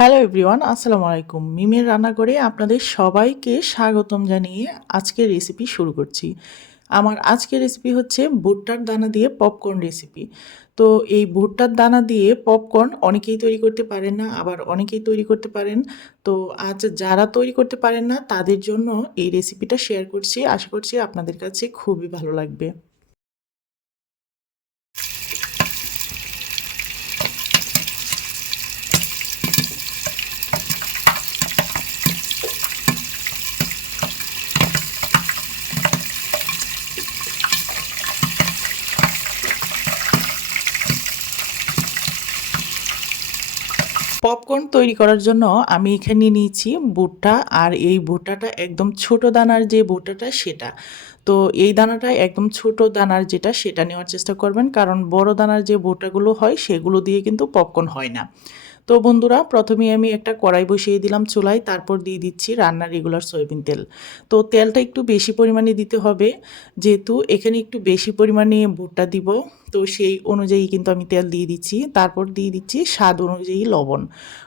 Hello everyone আসসালামু আলাইকুম। মিমের রান্নাঘরে আপনাদের সবাইকে স্বাগতম জানিয়ে আজকের রেসিপি শুরু করছি। আমার আজকের রেসিপি হচ্ছে ভুট্টার দানা দিয়ে পপকর্ন রেসিপি তো এই ভুট্টার দানা দিয়ে পপকর্ন অনেকেই তৈরি করতে পারেন না, আবার অনেকেই তৈরি করতে পারেন। তো আজ যারা তৈরি করতে পারেন না, তাদের জন্য এই রেসিপিটা শেয়ার করছি। আশা করছি আপনাদের কাছে খুবই ভালো লাগবে। পপকর্ন তৈরি করার জন্য আমি এখানে নিয়েছি ভুট্টা, আর এই ভুট্টাটা একদম ছোট দানার যে ভুট্টাটা সেটা। তো এই দানাটা একদম ছোট দানার যেটা সেটা নেওয়ার চেষ্টা করবেন, কারণ বড় দানার যে ভুট্টাগুলো হয় সেগুলো দিয়ে কিন্তু পপকর্ন হয় না। তো বন্ধুরা প্রথমে আমি একটা কড়াই বসিয়ে দিলাম চুলায়, তারপর দিয়ে দিচ্ছি রান্নার রেগুলার সয়াবিন তেল। তো তেলটা একটু বেশি পরিমাণে দিতে হবে, যেহেতু এখানে একটু বেশি পরিমাণে ভুট্টা দিব, তো সেই অনুযায়ী কিন্তু আমি তেল দিয়ে দিচ্ছি। তারপর দিয়ে দিচ্ছি স্বাদ অনুযায়ী লবণ।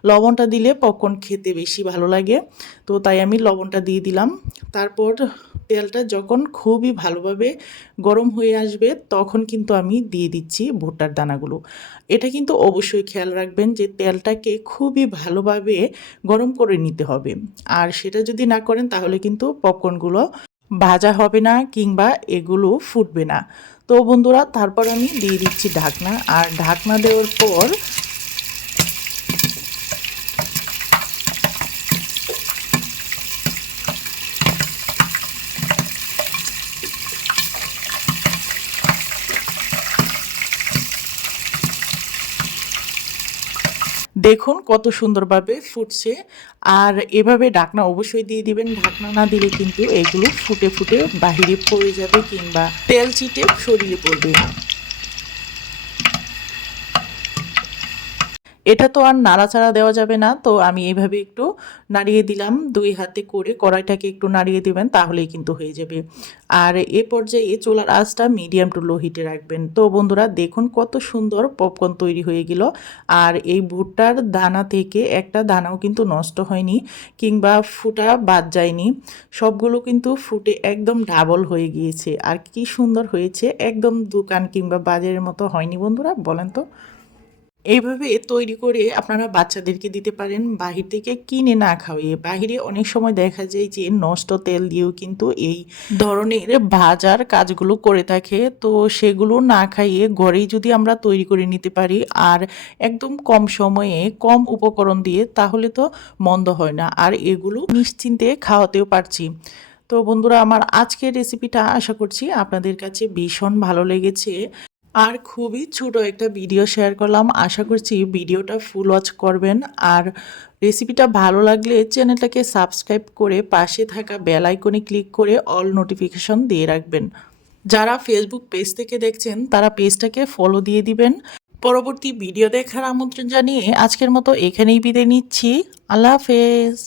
লবণটা দিলে পপকর্ন খেতে বেশি ভালো লাগে, তো তাই আমি লবণটা দিয়ে দিলাম। তারপর তেলটা যখন খুবই ভালোভাবে গরম হয়ে আসবে, তখন কিন্তু আমি দিয়ে দিচ্ছি ভুট্টার দানাগুলো। এটা কিন্তু অবশ্যই খেয়াল রাখবেন যে তেলটাকে খুবই ভালোভাবে গরম করে নিতে হবে। আর সেটা যদি না করেন, তাহলে কিন্তু পপকর্নগুলো ভাজা হবে না কিংবা এগুলো ফুটবে না। তো বন্ধুরা, তারপর আমি দিয়ে দিচ্ছি ঢাকনা। আর ঢাকনা দেওয়ার পর দেখুন কত সুন্দরভাবে ফুটছে। আর এভাবে ঢাকনা অবশ্যই দিয়ে দিবেন। ঢাকনা না দিলে কিন্তু এগুলো ফুটে ফুটে বাহিরে পড়ে যাবে কিংবা তেল চিটে শরীরে পড়বে এটা তো আর নাড়াচাড়া দেওয়া যাবে না। তো আমি এইভাবে একটু নাড়িয়ে দিলাম। দুই হাতে করে কড়াইটাকে একটু নাড়িয়ে দিবেন, তাহলেই কিন্তু হয়ে যাবে। আর এ পর্যায়ে চুলার আঁচটা মিডিয়াম টু লো হিটে রাখবেন। তো বন্ধুরা, দেখুন কত সুন্দর পপকর্ন তৈরি হয়ে গেল। আর এই ভুট্টার দানা থেকে একটা দানাও কিন্তু নষ্ট হয়নি কিংবা ফুটা বাদ যায়নি। সবগুলো কিন্তু ফুটে একদম ডাবল হয়ে গিয়েছে। আর কি সুন্দর হয়েছে। একদম দোকান কিংবা বাজারের মতো হয়নি বন্ধুরা, বলেন তো। এইভাবে তৈরি করে আপনারা বাচ্চাদেরকে দিতে পারেন, বাহির থেকে কিনে না খাওয়িয়ে বাহিরে অনেক সময় দেখা যায় যে নষ্ট তেল দিয়েও কিন্তু এই ধরনের ভাজার কাজগুলো করে থাকে। তো সেগুলো না খাইয়ে ঘরেই যদি আমরা তৈরি করে নিতে পারি আর একদম কম সময়ে কম উপকরণ দিয়ে, তাহলে তো মন্দ হয় না। আর এগুলো নিশ্চিন্তে খাওয়াতেও পারছি। তো বন্ধুরা, আমার আজকের রেসিপিটা আশা করছি আপনাদের কাছে ভীষণ ভালো লেগেছে। আর খুবই ছোট একটা ভিডিও শেয়ার করলাম। আশা করছি ভিডিওটা ফুল ওয়াচ করবেন। আর রেসিপিটা ভালো লাগলে চ্যানেলটাকে সাবস্ক্রাইব করে পাশে থাকা বেল আইকনে ক্লিক করে অল নোটিফিকেশন দিয়ে রাখবেন। যারা ফেসবুক পেজ থেকে দেখছেন, তারা পেজটাকে ফলো দিয়ে দিবেন। পরবর্তী ভিডিও দেখার আমন্ত্রণ জানিয়ে আজকের মতো এখানেই বিদায় নিচ্ছি। আল্লাহ হাফেজ।